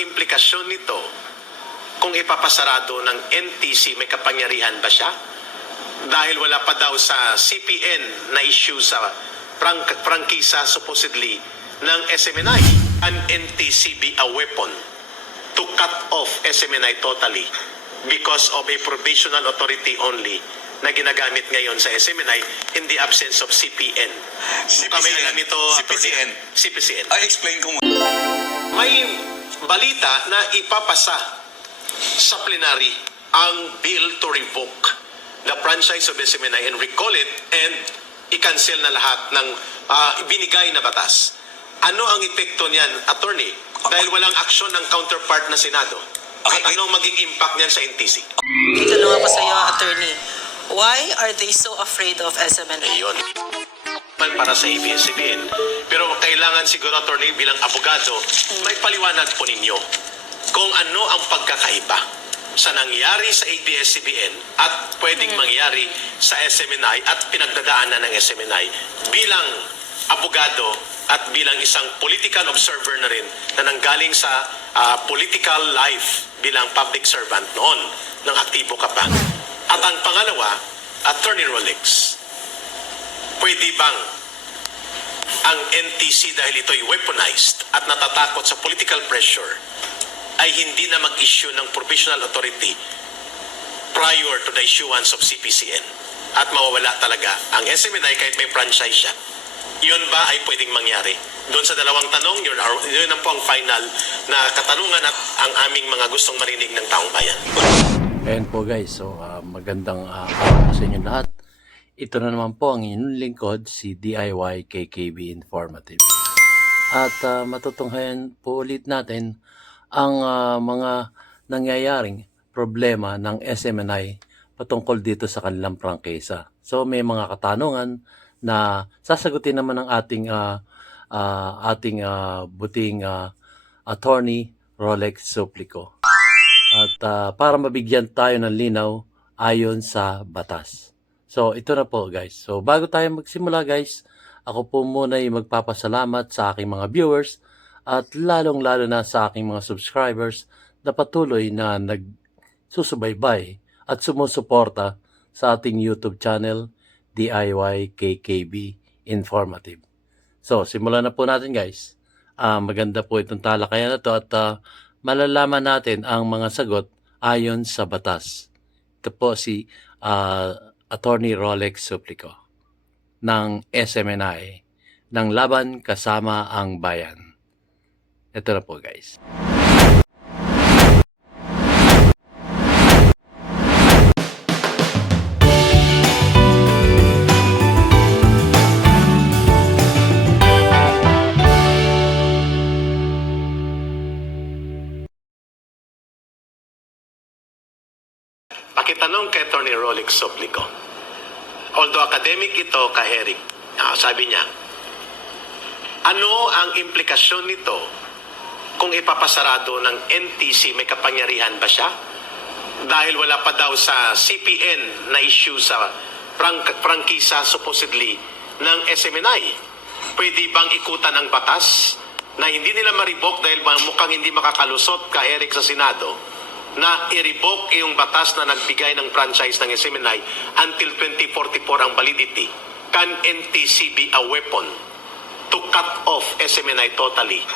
implikasyon nito kung ipapasarado ng NTC? May kapangyarihan ba siya? Dahil wala pa daw sa CPN na issue sa prangkisa supposedly ng SMNI. An NTC be a weapon to cut off SMNI totally because of a provisional authority only na ginagamit ngayon sa SMNI in the absence of CPN. Kami alam ito, CPCN. CPCN. I explain ko muna. May balita na ipapasa sa plenary ang bill to revoke the franchise of SMNI and recall it and i-cancel na lahat ng ibinigay na batas. Ano ang epekto niyan, attorney? Dahil walang aksyon ng counterpart na Senado. At anong maging impact niyan sa NTC? Itanong ako sa iyo, attorney. Why are they so afraid of SMNI? Ayun. Para sa ABS-CBN. Pero kailangan siguro, attorney, bilang abogado, may paliwanag po ninyo kung ano ang pagkakaiba sa nangyari sa ABS-CBN at pwedeng mangyari sa SMNI at pinagdadaanan ng SMNI bilang abogado at bilang isang political observer na rin na nanggaling sa political life bilang public servant noon ng aktibo ka pa. At ang pangalawa, Attorney Rolex, pwede bang ang NTC dahil ito'y weaponized at natatakot sa political pressure ay hindi na mag-issue ng provisional authority prior to the issuance of CPCN at mawawala talaga ang SMNI kahit may franchise siya? Yun ba ay pwedeng mangyari? Doon sa dalawang tanong, yun ang po ang final na katanungan at ang aming mga gustong marinig ng taong bayan. Ayan po guys, so magandang araw sa inyo lahat. Ito na naman po ang inyong lingkod, si DIY KKB Informative. At matutunghayan po ulit natin ang mga nangyayaring problema ng SMNI patungkol dito sa kanilang prangkisa. So may mga katanungan na sasagutin naman ng ating buting attorney Rolex Suplico. At para mabigyan tayo ng linaw ayon sa batas. So ito na po guys. So bago tayo magsimula guys, ako po muna ay magpapasalamat sa aking mga viewers at lalong-lalo na sa aking mga subscribers na patuloy na nagsusubaybay at sumusuporta sa ating YouTube channel, DIY KKB Informative. So, simulan na po natin guys. Maganda po itong talakayan na to at malalaman natin ang mga sagot ayon sa batas. Ito po si Attorney Rolex Suplico ng SMNI, ng Laban Kasama ang Bayan. Ito na po guys. Pakitanong kay Attorney Rolex Suplico. Although academic ito, ka-Eric, sabi niya, ano ang implikasyon nito kung ipapasarado ng NTC? May kapangyarihan ba siya? Dahil wala pa daw sa CPN na issue sa prangkisa supposedly ng SMNI. Pwede bang ikutan ng batas na hindi nila ma-revoke dahil mukhang hindi makakalusot, ka-Eric, sa Senado, na i-revoke yung batas na nagbigay ng franchise ng SMNI until 2044 ang validity? Can NTC be a weapon to cut off SMNI totally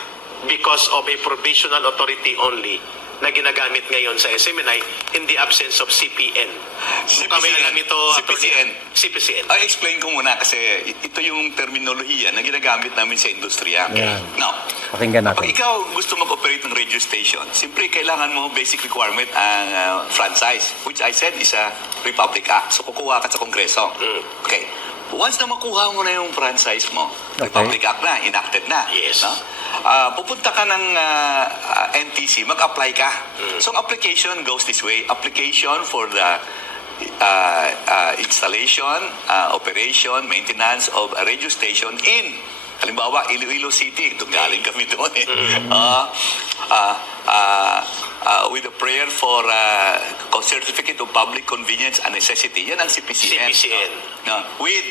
because of a provisional authority only na ginagamit ngayon sa SMNI in the absence of CPN? Kami alam ito, CPCN. CPCN. I explain ko muna kasi ito yung terminolohiya na ginagamit namin sa industriya. Yan. Now, Pakinggan natin. pag ikaw gusto mag-operate ng radio station, siyempre kailangan mo basic requirement ang franchise, which I said is a Republic Act. So kukuha ka sa Kongreso. Okay. Once na makuha mo na yung franchise mo, Okay. Republic Act na, enacted na. Yes. No? Pupunta ka ng NTC, mag-apply ka. So ang application goes this way. Application for the installation, operation, maintenance of a radio station in, halimbawa, Iloilo City. Doon galing kami doon eh. With a prayer for certificate of public convenience and necessity. Yan ang CPCN. CPCN. No, with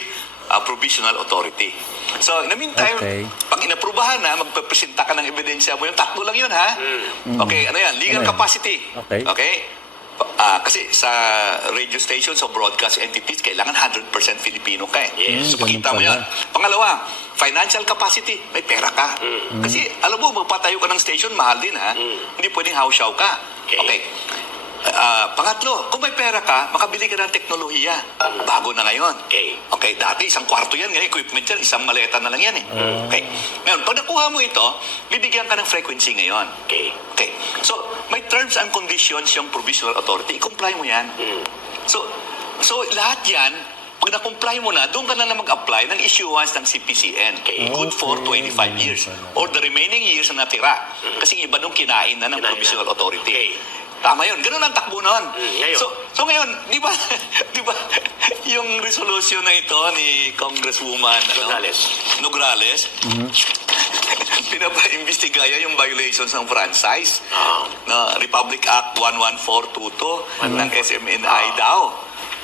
provisional authority. So, in the meantime, Okay. pag inaprubahan na, magpapresenta ka ng ebidensya mo, yung tatlo lang yun, ha? Okay, ano yan? Legal Ano yan? capacity. Okay. Okay? Kasi sa radio stations o broadcast entities, kailangan 100% Filipino ka eh. So, ganun pakita mo pala. yan. Pangalawa, financial capacity. May pera ka. Kasi, alam mo, magpatayo ka ng station, mahal din, ha? Hindi pwedeng house-show ka. Okay. Pangatlo, kung may pera ka, makabili ka ng teknolohiya. Bago na ngayon. Okay, dati isang kwarto yan, ngayon equipment yan, isang maleta na lang yan eh. Okay. Ngayon, pag nakuha mo ito, bibigyan ka ng frequency ngayon. Okay. So, may terms and conditions yung provisional authority. I-comply mo yan. So lahat yan, pag na-comply mo na, doon ka na mag-apply ng issuance ng CPCN. Good for 25 years. Or the remaining years na natira. Kasi iba nung kinain na ng provisional authority. Tama yun. Ganun ang takbo nun. Ngayon. So ngayon, di ba, yung resolution na ito ni Congresswoman Nograles, pinapa-imbestigaya yung violations ng franchise. Republic Act 11422 ng SMNI daw.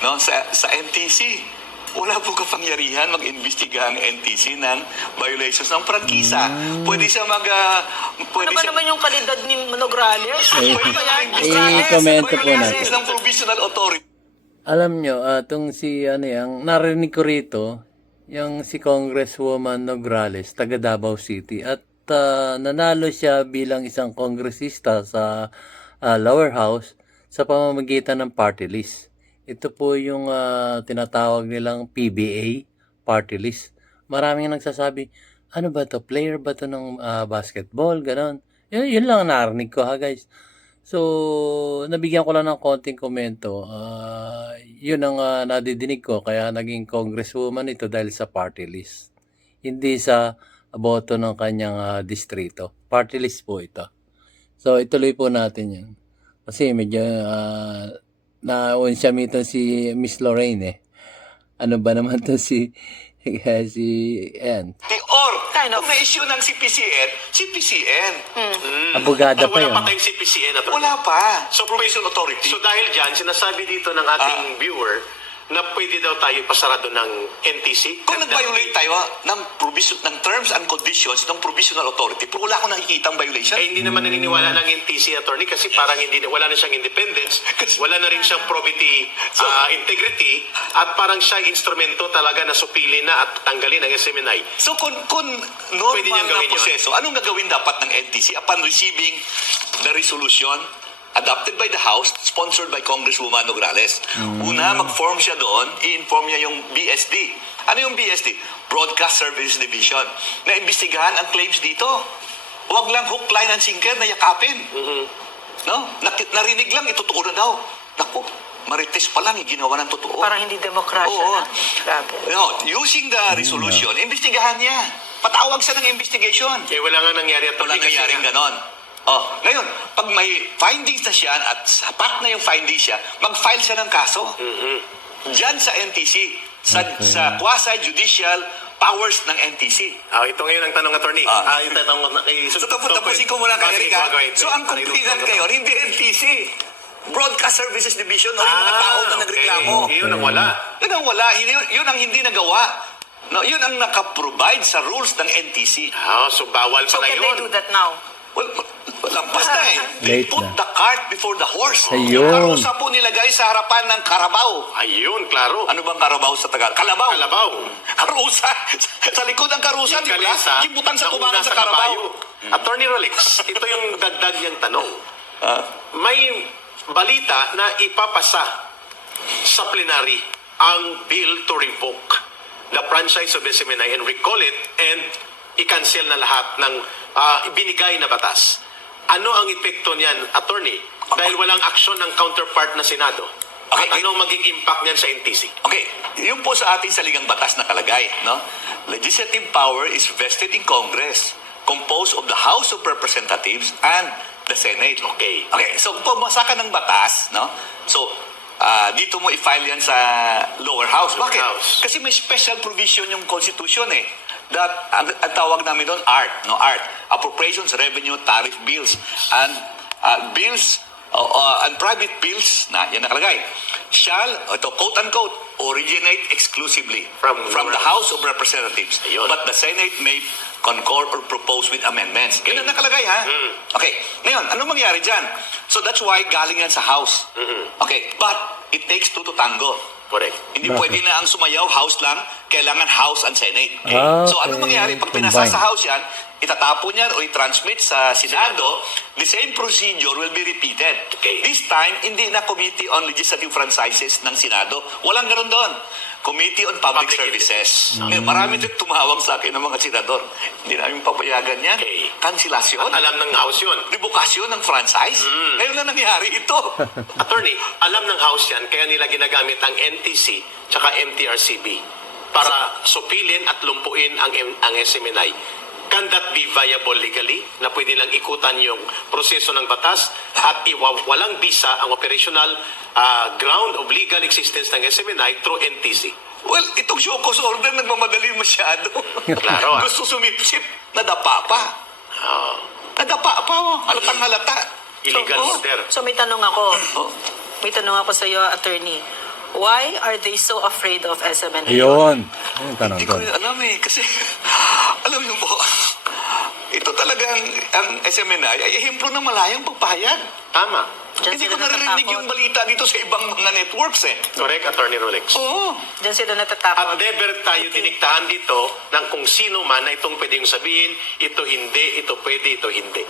No, sa NTC. Wala po kapangyarihan mag-imbestiga ang NTC ng violations ng prangkisa. Pwede siya Ano ba naman yung kalidad ni Nograles? I-komento po natin. ng provisional authority. Alam nyo, itong si, yung narinig ko rito, yung si Congresswoman Nograles, taga Davao City, at nanalo siya bilang isang kongresista sa lower house sa pamamagitan ng party list. Ito po yung tinatawag nilang PBA, party list. Maraming nagsasabi, ano ba to? Player ba to ng basketball? Ganon. Yun lang ang narinig ko ha guys. So, nabigyan ko lang ng konting komento. Yun ang nadidinig ko. Kaya naging congresswoman ito dahil sa party list. Hindi sa boto ng kanyang distrito. Party list po ito. So, ituloy po natin yan. Kasi medyo na-unsya si Miss Lorraine eh. Ano ba naman to si Ann? Or, Kind of. kung na-issue ng CPCN. Abogada pa yun. Wala pa tayong CPCN. Wala pa. So, provisional authority. So dahil dyan, sinasabi dito ng ating viewer na pwede daw tayo pasarado ng NTC. Kung nag-violate tayo ng terms and conditions ng provisional authority, pero wala akong nakikita ang violation. Hindi naman naniniwala ng NTC attorney kasi parang wala na siyang independence, wala na rin siyang probity integrity, at parang siya instrumento talaga na supili na at tanggalin ang SMNI. So kung Pwede normal niyang na gawin yun. proseso, anong gagawin dapat ng NTC upon receiving the resolution adopted by the House, sponsored by Congresswoman Nograles? Una, mag-form siya doon, i-inform niya yung BSD. Ano yung BSD? Broadcast Services Division. Na imbestigahan ang claims dito. Huwag lang hook, line, and sinker na yakapin. No? Narinig lang, itotoo na daw. Naku, marites pa lang, ginawa ng totoo. Parang hindi demokrasya Oo. na. Grabe. No, using the resolution, imbestigahan niya. Patawag siya ng investigation. Kaya wala nga nangyari at Walang nangyaring ganon. Ngayon, pag may findings na siya at sapat na yung findings siya, mag-file siya ng kaso. Diyan sa NTC, sa quasi-judicial powers ng NTC. Ito ngayon ang tanong attorney. Yung tanong So, tapusin ko muna kay Erika. So, ang complainant ngayon, hindi NTC. Broadcast Services Division o yung mga tao na nagreklamo. Yun ang wala. Yun ang wala. Yun ang hindi nagawa. No, yun ang nakaprovide sa rules ng NTC. So bawal So pala can they yun. do that now? Well, lampas na eh. They Late put na. the cart before the horse. Ayun. Yung karusa po nilagay sa harapan ng karabaw. Ayun, klaro. Ano bang karabaw sa Tagalog? Kalabaw. Kalabaw. Karusa. Sa likod ng karusa, di ba? kalesa, Gibutan sa nauna tumangan sa karabaw. Attorney Rolex, ito yung dagdag niyang tanong. May balita na ipapasa sa plenary ang bill to revoke the franchise of SMNI and recall it and i-cancel na lahat ng ibinigay na batas. Ano ang epekto niyan, attorney? Dahil walang aksyon ng counterpart na Senado. Okay. At ano maging impact niyan sa NTC? Okay, yun po sa ating saligang batas nakalagay, no? Legislative power is vested in Congress, composed of the House of Representatives and the Senate. Okay. So kung pumasa ka ng batas, no? So, dito mo i-file yan sa lower house. Lower Bakit? house. Kasi may special provision yung Constitution eh. That, ang tawag namin doon, ART, no? ART, Appropriations, Revenue, Tariff Bills, and bills, and private bills na yan nakalagay. shall, ito quote-unquote, originate exclusively From the House of Representatives. Ayun. But the Senate may concur or propose with amendments. Ganun nakalagay, ha? Okay. Ngayon, ano mangyari dyan? So that's why galing yan sa House. Okay. But it takes two to tango. Correct. Hindi Bakit? pwede na ang sumayaw, House lang, kailangan House and Senate. Ah, So ano okay. mangyari pag pinasa Combine. sa House yan, itatapon yan o i-transmit sa Senado, the same procedure will be repeated. Okay. This time, hindi na Committee on Legislative Franchises ng Senado. Walang ganun doon. Committee on Public Public Services. Ngayon, marami din tumawag sa akin ng mga senador. Hindi namin papayagan yan. Okay. Kansilasyon. Alam ng House yun. Revokasyon ng franchise. Ngayon lang nangyari ito. Attorney, alam ng House yan, kaya nila ginagamit ang NTC tsaka MTRCB para supilin at lumpuin ang SMNI. Can that be viable legally? Na pwede lang ikutan yung proseso ng batas at walang bisa ang operational ground of legal existence ng SMNI through NTC. Well, itong show cause order nagmamadali masyado. Klaro, ah. Gusto sumipsip, nadapa pa. Ah, Nadapa pa, halatang halata. illegal Oh, order. So may tanong ako. oh. May tanong ako sa iyo, attorney. Why are they so afraid of SMNI? Yun. Yung tanong Hindi ko doon. alam eh, kasi alam niyo po, ito talagang ang SMNI ay ehemplo ng malayang pagpahayag. Tama. Diyan Hindi sila ko naririnig natatakot. yung balita dito sa ibang mga networks eh. Correct, Attorney Rolex. Oo. Diyan sila At natatakot. never tayo diniktahan dito ng kung sino man na itong pwedeng sabihin, ito hindi, ito pwede, ito hindi.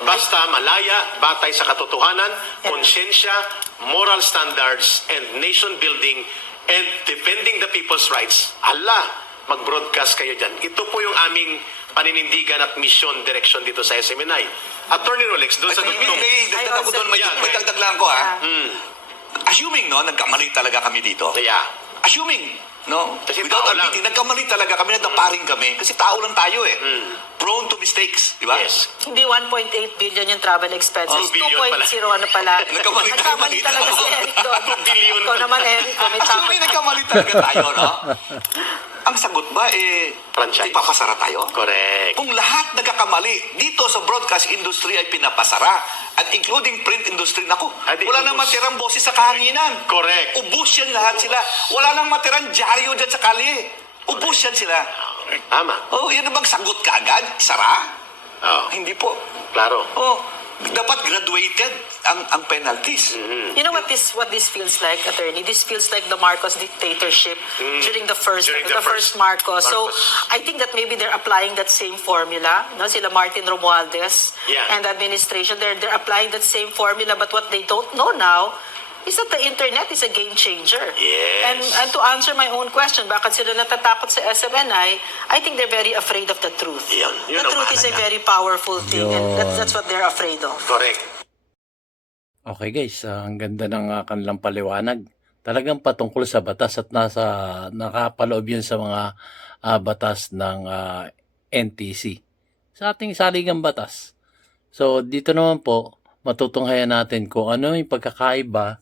Basta malaya, batay sa katotohanan, konsyensya, moral standards, and nation building, and defending the people's rights. Allah, mag-broadcast kayo dyan. Ito po yung aming paninindigan at mission direction dito sa SMNI. Attorney Rolex, doon sa May dugtong. dagdag ako doon, may Yeah, may dagdag lang ko ha. Yeah. Assuming no, nagkamali talaga kami dito. Yeah. Assuming, no? Kasi Without tao lang. admitting, nagkamali talaga kami, nagdaparing kami. Kasi tao lang tayo eh. Prone to mistakes, di ba? Yes. Hindi 1.8 billion yung travel expenses. 2 billion 2.0 pala. ano pala. Nagkamali Nagkamali talaga si Eric doon. Billion. Ikaw naman, Eric. May takot. Assuming nagkamali talaga tayo, no? Ang sagot ba, Franchise. ipapasara tayo? Correct. Kung lahat nagkakamali, dito sa broadcast industry ay pinapasara, and including print industry, naku, Adi, wala nang ubus. matirang boses sa kahanginan. Correct. Ubus yan lahat sila. Wala nang matirang dyaryo dyan sa kalye. Ubus yan sila. Tama. Oh, yan na bang sagot ka agad? Sara? Oh, Hindi po. klaro. Oh, dapat graduated ang penalties. You know what this feels like, attorney? This feels like the Marcos dictatorship during the first During the the first first Marcos. So Marcos. I think that maybe they're applying that same formula. No, sila Martin Romualdez Yeah. and the administration, they're applying that same formula. But what they don't know now is that the internet is a game changer. Yes. And to answer my own question, bakit sila natatakot sa SMNI? I think they're very afraid of the truth. Yun The ang truth is a mahalaga. very powerful thing, and Yun. that's what they're afraid of. Correct. Okay guys, ang ganda ng kanilang paliwanag. Talagang patungkol sa batas at nakapaloob yun sa mga batas ng NTC. Sa ating saligang batas. So dito naman po, matutunghayan natin kung ano yung pagkakaiba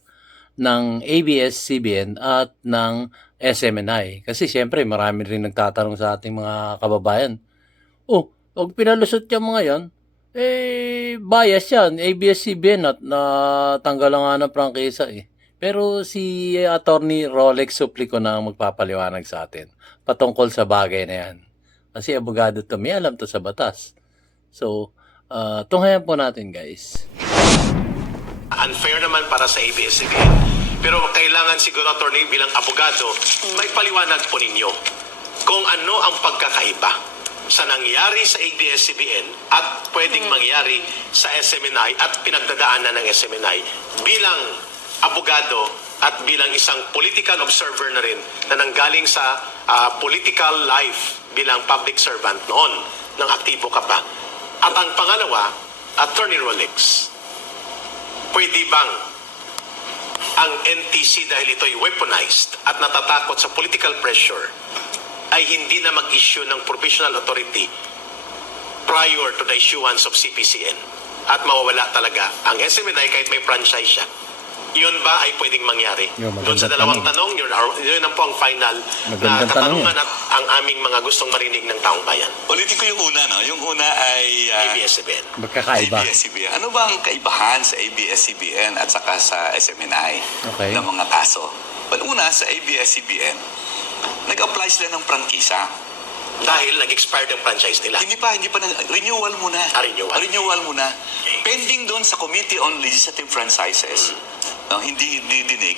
ng ABS-CBN at ng SMNI. Kasi siyempre marami rin nagtatanong sa ating mga kababayan. Oh, pag pinalusot yung mga yan, bias yan, ABS-CBN at natanggal nga ng prangkisa eh. Pero si Attorney Rolex Suplico na ang magpapaliwanag sa atin patungkol sa bagay na yan. Kasi abogado to, may alam to sa batas. So, tunghayan po natin guys. Unfair naman para sa ABS-CBN. Pero kailangan siguro, attorney, bilang abogado, may paliwanag po ninyo kung ano ang pagkakaiba sa nangyari sa ABS-CBN at pwedeng mangyari sa SMNI at pinagdadaanan ng SMNI bilang abogado at bilang isang political observer na rin na nanggaling sa political life bilang public servant noon nang aktibo ka pa. At ang pangalawa, Attorney Rolex, pwede bang ang NTC dahil ito'y weaponized at natatakot sa political pressure ay hindi na mag-issue ng provisional authority prior to the issuance of CPCN at mawawala talaga ang SMNI kahit may franchise siya Yun ba ay pwedeng mangyari? Yung Doon sa dalawang tanong, yun ang po ang final na Magandang tanong katanungan at ang aming mga gustong marinig ng taong bayan. Ulitin ko yung una, no? Yung una ay ABS-CBN. Magkakaiba. ABS-CBN. Ano ba ang kaibahan sa ABS-CBN at saka sa SMNI Okay. ng mga kaso? Well, una, sa ABS-CBN, nag-apply sila ng prangkisa. Dahil nag-expired ang franchise nila. Hindi pa, renewal muna. Renewal. Renewal muna. Okay. Pending doon sa Committee on Legislative Franchises, no, hindi dinig,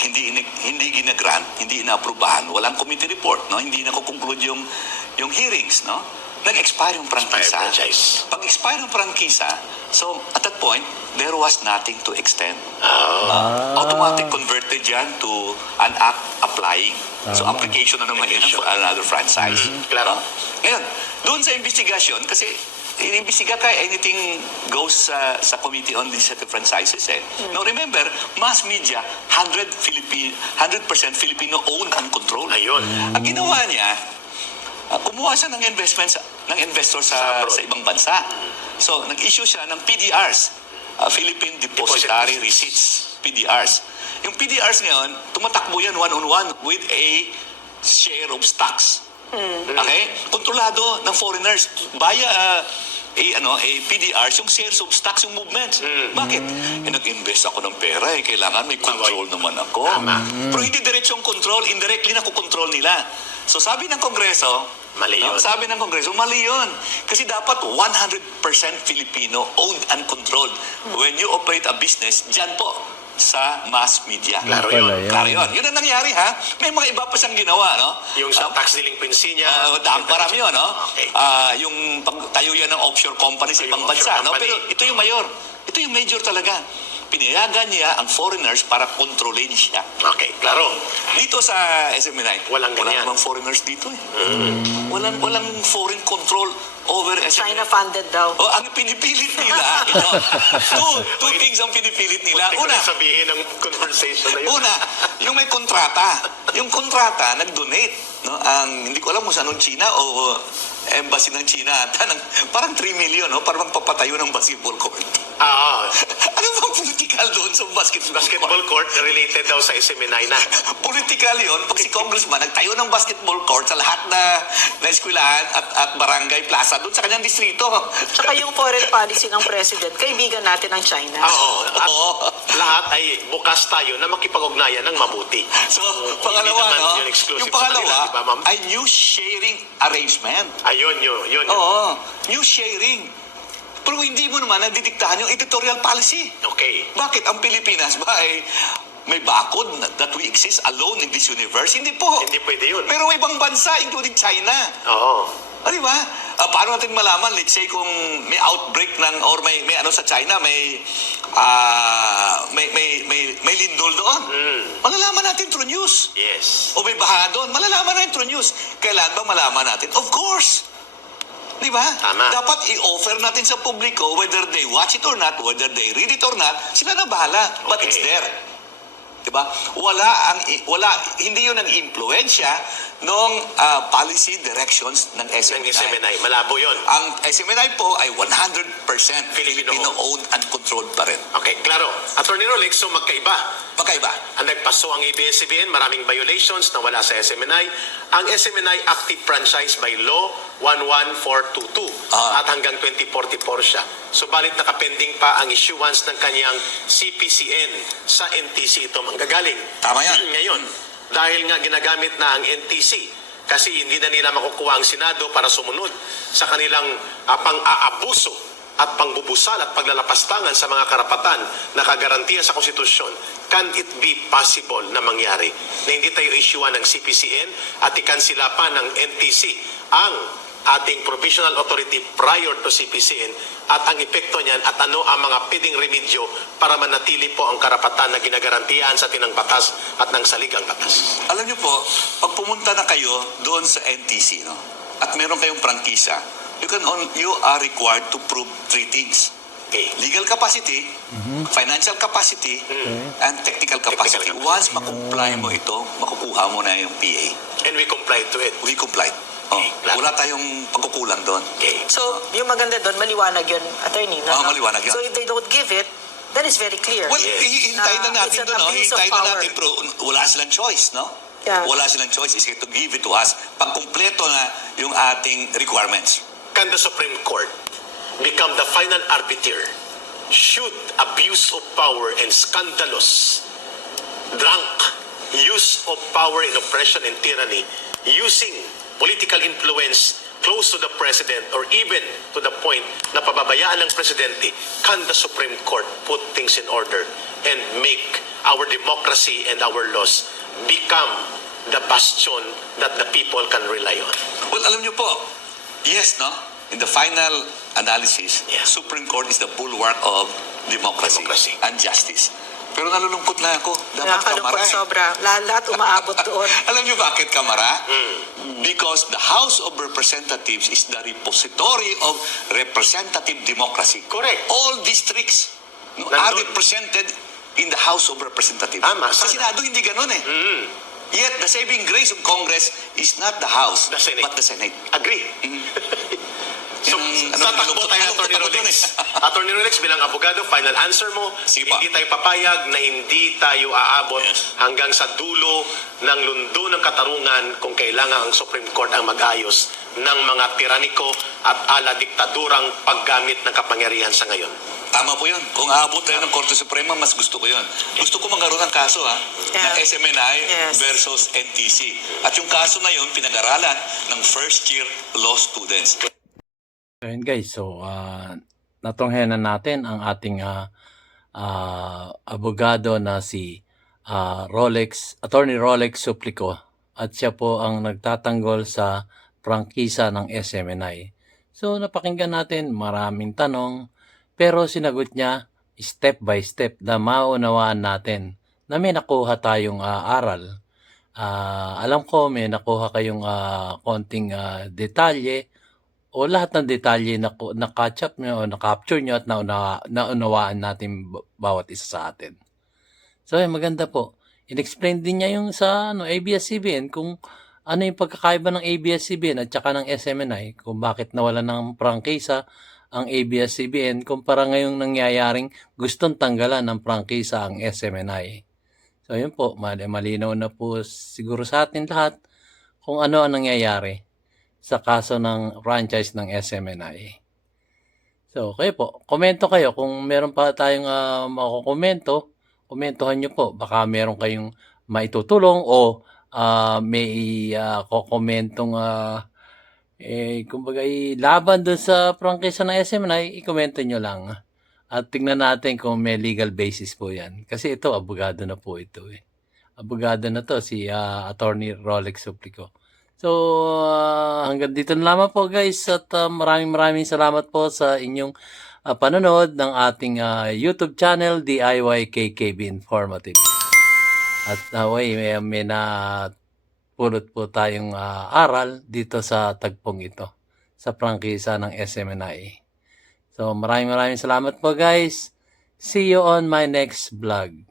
hindi ginagrant, hindi inaaprubahan, walang committee report, no, hindi nakukonclude yung hearings, no? Nag-expire yung prangkisa. Expired franchise. Pag-expire yung prangkisa, so at that point, there was nothing to extend. Automatic converted yan to an act applying. So application na naman yan for another franchise. Klaro. Ngayon, doon sa investigation, kasi inimbestiga ka, anything goes sa Committee on Legislative Franchises. Now remember, mass media, 100% Filipino-owned and controlled. Ayun. Ang ginawa niya, kumuha siya ng investor sa ibang bansa. So, nag-issue siya ng PDRs, Philippine Depository Receipts, PDRs. Yung PDRs ngayon, tumatakbo yan one-on-one with a share of stocks. Okay? Kontrolado ng foreigners via a PDRs, yung shares of stocks, yung movements. Bakit? Nag-invest ako ng pera, kailangan may control naman ako. Pero hindi diretsong control, indirectly na kukontrol nila. So sabi ng Kongreso, Mali yun. sabi ng Kongreso, mali yun. Kasi dapat 100% Filipino owned and controlled. When you operate a business, dyan po sa mass media. Klaro Pala yun. yan. Klaro yun. Yun ang nangyari, ha? May mga iba pa siyang ginawa, no? Yung sa tax delinquency niya. Marami yun, no? Okay. Yung pagtayo yan ng offshore company sa Yung ibang bansa, offshore no? company. Pero ito yung mayor. Ito yung major talaga. Pinayagan niya ang foreigners para kontrolin siya. Okay, klaro. Dito sa SMNI, Walang ganyan. namang foreigners dito, eh. Walang foreign control over SMNI. China-funded daw. O, ang pinipilit nila, ito, two things ang pinipilit nila. Hindi ko Una, na sabihin ang conversation na yun. Una, yung may kontrata. Yung kontrata, nag-donate. No? Hindi ko alam kung saan China o embassy ng China ata, parang 3 million, no? Para magpapatayo ng basketball court. Ano bang political doon sa Basketball court related daw sa SMNI na. Political yun. Pag si congressman nagtayo ng basketball court sa lahat na eskwelahan at barangay plaza doon sa kanyang distrito. Tsaka yung foreign policy ng president, kaibigan natin ng China. Oo. At Oo. lahat ay bukas tayo na makipag-ugnayan ng mabuti. So, Hindi pangalawa, naman no? yun exclusive Yung pangalawa sa kanila, di ba, ma'am? ay news sharing arrangement. Ayun, yun. Oo, news sharing. Pero hindi mo naman nadidiktahan yung editorial policy. Okay. Bakit ang Pilipinas ba ay may bakod that we exist alone in this universe? Hindi po. Hindi pwede yun. Pero may ibang bansa, including China. Oo. Di ba? Paano natin malaman, let's say, kung may outbreak or may ano sa China, may lindol doon. Malalaman natin through news. Yes. O may baha doon, malalaman natin through news. Kailan ba malaman natin? Of course. Di ba? Tama. Dapat i-offer natin sa publiko whether they watch it or not, whether they read it or not, sila na bahala. But Okay. it's there. Di ba? Hindi yun ang impluensya ng policy directions ng Ng SMNI. SMNI. Malabo yun. Ang SMNI po ay 100% Filipino Filipino-owned and controlled pa rin. Okay, klaro. Attorney Rolex, so magkaiba. Magkaiba. Ang nagpaso ang ABS-CBN, maraming violations na wala sa SMNI. Ang SMNI active franchise by law 11422 at hanggang 2044 siya. Subalit nakapending pa ang issuance ng kanyang CPCN sa NTC ito manggagaling. Tama yan. Ngayon, dahil nga ginagamit na ang NTC kasi hindi na nila makukuha ang Senado para sumunod sa kanilang pang-aabuso at pangbubusal at paglalapastangan sa mga karapatan na kagarantiya sa konstitusyon, can it be possible na mangyari na hindi tayo issuean ng CPCN at ikansila pa ng NTC ang ating provisional authority prior to CPCN at ang epekto niyan at ano ang mga pwedeng remedyo para manatili po ang karapatan na ginagarantiyahan sa atin ng batas at ng saligang batas. Alam niyo po, pag pumunta na kayo doon sa NTC, no, at meron kayong prangkisa, you are required to prove 3 things. Okay. Legal capacity, financial capacity, and technical capacity. capacity. Once makumply mo ito, makukuha mo na yung PA. And we complied to it. We complied. Claro. Wala tayong pagkukulang doon. Okay. So, yung maganda doon, maliwanag yun, attorney. Maliwanag yun. So, if they don't give it, That is very clear. Well, hihintayin na It's natin an doon, no? abuse of Hihintayin na power. natin, pero wala silang choice, no? Yeah. Wala silang choice is to give it to us pag kumpleto na yung ating requirements. Can the Supreme Court become the final arbiter should abuse of power and scandalous, drunk use of power in oppression and tyranny, using political influence close to the president or even to the point na pababayaan ng presidente, can the Supreme Court put things in order and make our democracy and our laws become the bastion that the people can rely on? Well, alam niyo po, yes, no? In the final analysis, Yeah. Supreme Court is the bulwark of democracy, Democracy. and justice. Pero nalulungkot na ako. Dapat Nakakalungkot kamara. sobra. Lahat umaabot doon. Alam niyo bakit kamara? Because the House of Representatives is the repository of representative democracy. Correct. All districts are Nandun. represented in the House of Representatives. Tama, Sa sana. Senado, hindi ganun eh. Yet, the saving grace of Congress is not the House, The Senate. but the Senate. Agree. So, Yung- sa takbo tayo, Atty. ako dun Rolex. eh. Atty. Rolex, bilang abogado, final answer mo, Sige pa. hindi tayo papayag na hindi tayo aabot hanggang sa dulo ng lundo ng katarungan kung kailangan ang Supreme Court ang mag-ayos ng mga tiraniko at ala diktadurang paggamit ng kapangyarihan sa ngayon. Tama po yun. Kung aabot tayo ng Korte Suprema, mas gusto ko yun. Gusto ko magkaroon ng kaso, ha? Na Yeah. SMNI Yes. versus NTC. At yung kaso na yun, pinag-aralan ng first-year law students. Ayun guys, so natunghayan na natin ang ating abogado na si Attorney Rolex Suplico, at siya po ang nagtatanggol sa prangkisa ng SMNI. So napakinggan natin, maraming tanong, pero sinagot niya step by step na maunawaan natin na may nakuha tayong aral. Alam ko may nakuha kayong konting detalye o lahat ng detalye na catch up nyo o na-capture nyo at naunawaan natin bawat isa sa atin. So, maganda po. In-explain din niya yung sa ABS-CBN kung ano yung pagkakaiba ng ABS-CBN at saka ng SMNI, kung bakit nawala ng prangkisa ang ABS-CBN kumpara ngayong nangyayaring gustong tanggalan ng prangkisa ang SMNI. So, yun po. Malinaw na po siguro sa atin lahat kung ano ang nangyayari sa kaso ng franchise ng SMNI. So, kayo po, komento kayo. Kung meron pa tayong makukomento, komentohan nyo po. Baka meron kayong maitutulong o may kokomentong kumbaga laban doon sa prangkisa ng SMNI, i-komento nyo lang. At tingnan natin kung may legal basis po yan. Kasi ito, abogado na po ito eh. Abogado na to, si Attorney Rolex Suplico. So, hanggang dito na lamang po guys, at maraming salamat po sa inyong panonood ng ating YouTube channel, DIY KKB Informative. At may pulot po tayong aral dito sa tagpong ito, sa prangkisa ng SMNI. So, maraming salamat po guys. See you on my next vlog.